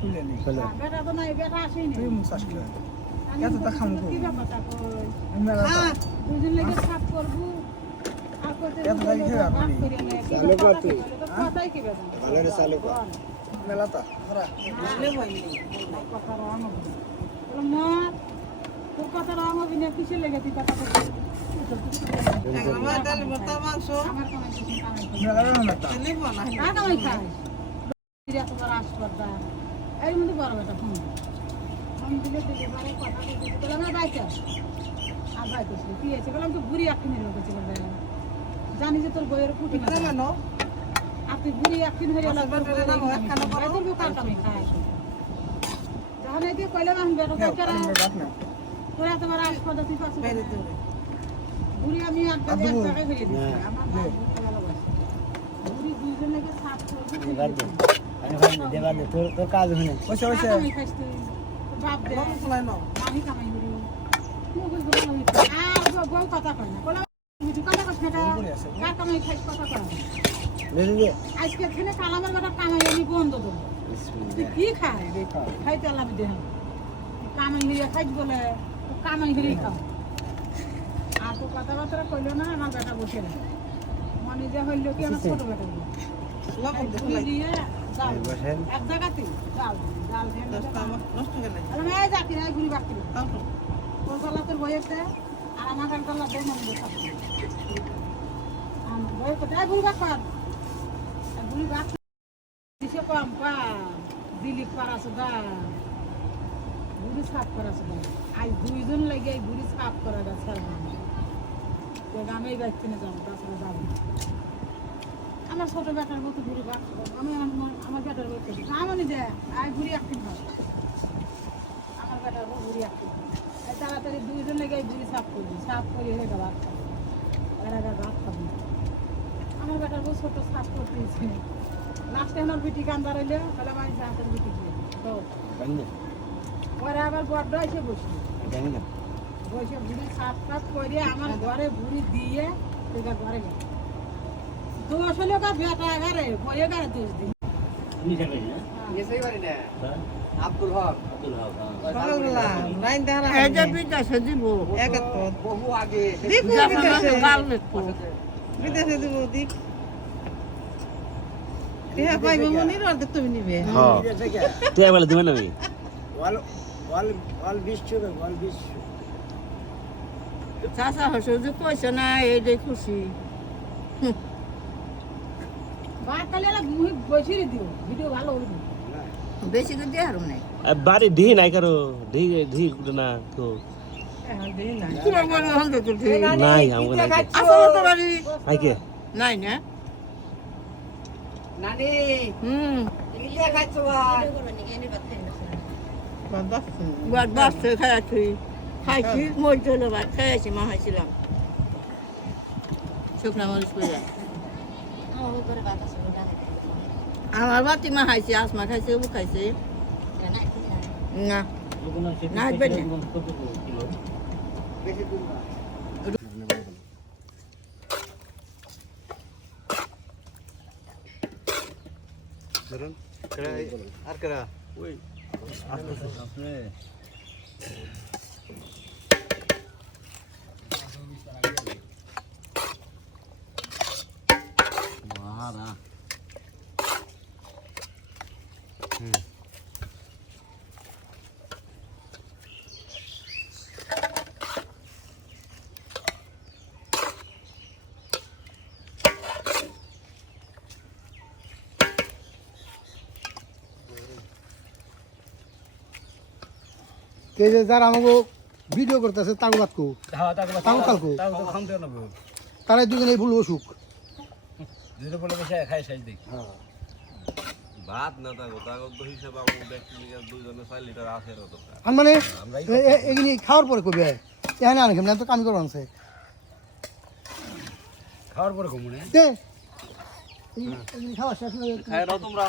খুলে নি বেটা তো নাই বেটা আসেনি তুই মুসাস করে এত তা খামু কি ব্যাপারটা কই মেলা দুজন লেগে সাফ করব আর কইতে এত তাই খেয়ে আপনি চালু কর তুই কথাই কি বেটা ভালো রে চালু কর মেলা তা ধরা বুঝলে হয়নি কথা রং হবে বলে মা তোর কথা রং হবে না কিসে লেগে তুই কথা করছিস আমার ডাল ভর্তা মাংস আমার কোনো কিছু কামাই মেলা না তা নেব না আর কামাই খাস দিরা তোমার আসপর্দা এই মধ্যে বড় বেটা ফোন দিলে দিলে বারে কথা বলতে বলে না বাইকা আর বাইকস কি আছে বললাম তো বুড়ি আকিনি রেখেছে বলে জানি যে তোর বইয়ের পুটি না কেন আপনি বুড়ি আকিনি হয়ে গেল বাইকের বুকার কামাই খায় যখন এই কইলে আমি বেটা করে তোরা তোমার আসপর্দা তুই পাচ্ছিস বাইরে তো বুড়ি আমি একটা দেড় টাকা ফেলে দিচ্ছি আমার বুড়ি ভালোবাসে বুড়ি দুইজন লেগে সাত দেবার দে তোর কাজ হনে ওসে ওসে আমি খাইছি বাপ দে বড় ফলাই না আমি কামাই করি তুই বুঝবি না আমি আর বউ কথা কয় না বলা তুই কথা কস না কার কামাই খাইছ কথা কয় লে লে আজকে থেকে কালামের বেটা কামাই আমি বন্ধ দেবো তুই কি খাই খাইতে আলাবি দেহ কামাই হইয়া খাইছ বলে কামাই হইলেই খাও আর তো কথাবার্তা কইলো না আমার বেটা বসে না মনে যে হইল কি আমার ছোট বেটা দিয়ে যাও এক জায়গাতে যাও জাল নষ্ট গেল আমি এই যাকি না ঘুরি বাকি তোর গলা তোর বইয়েতে আর আমার গলা দেয় মনে দেখো আমার বই কোথায় ঘুরি বাক কর ঘুরি বাক দিছে কম পা দিলি পারাস দা ঘুরি সাফ করাস দা আজ দুইজন লাগে ঘুরি সাফ করা দা স্যার আমি বাইতে না যাবো তাছাড়া যাবো আমার ছোট বেটার মতো ঘুরি বাক আমি আমার বেটার বলতে আমি দে আই ঘুরি একদিন হয় আমার বেটার ঘুরি একদিন তাড়াতাড়ি দুইজন লেগে ঘুরি সাফ করবি সাফ করে হয়ে ভাত খাবো এর আগে ভাত খাবো আমার বেটার বউ ছোট সাফ করতেছে লাস্টে আমার বিটি কান দাঁড়াইলে তাহলে আমার হাতের বিটি গিয়ে তো ওরা আবার বড্ড এসে বসি বসে বুড়ি সাফ সাফ করে আমার ঘরে বুড়ি দিয়ে সেটা ঘরে গেল দোষ হলো কা বেটা ঘরে বয়ে ঘরে দোষ দিই এসেই পারি না আব্দুল হক সকালবেলা লাইন দেখা এই যে বিদেশে দিব এক বহু আগে বিদেশে দিব দিক টিয়া পাইবে মনির আর তুমি নিবে হ্যাঁ তুই বলে দিবেন আমি ওয়াল ওয়াল ওয়াল 20 চুবে ওয়াল 20 চাচা হসুজি কইছে না এই যে খুশি বাকালে মুই বসিয়ে দিও ভিডিও ভালো হইবে বেশি করে দিয়ে হারুম নাই বাড়ি ঢি নাই কারো ঢি ঢি কুটে না তো কি বলবো হল তো নাই আমাকে নাই আসলে তো বাড়ি নাই কে নাই না নানি ইলিয়া খাইছো বাদ বাস খাইছি খাইছি মই চলে বাদ খাইছি মা খাইছিলাম শুকনা মরিচ করে আমার বাতি মা খাইছে আসমা খাইছে ও খাইছে না না বেটে বেশি দূর না ধরুন আর করা ওই আপনি মহারা এই যে যারা আমাকে ভিডিও করতেছে তাঙ্গু বাতকু হ্যাঁ তাকে তাঙ্গু কালকু তাও তো খামতে না বউ তারা দুজনেই ভুল অসুখ যেটা বলে বসে খাই সাইজ দেখ ভাত না থাকো তাকে তো হিসাবে আমার ব্যক্তি দুজনে 4 লিটার আছে দরকার আর মানে এগুলি খাওয়ার পরে কবি এখানে আনে কেমন তো কামি করো আনছে খাওয়ার পরে ঘুমুনে এগুলি খাওয়া শেষ হয়ে খাই রাও তোমরা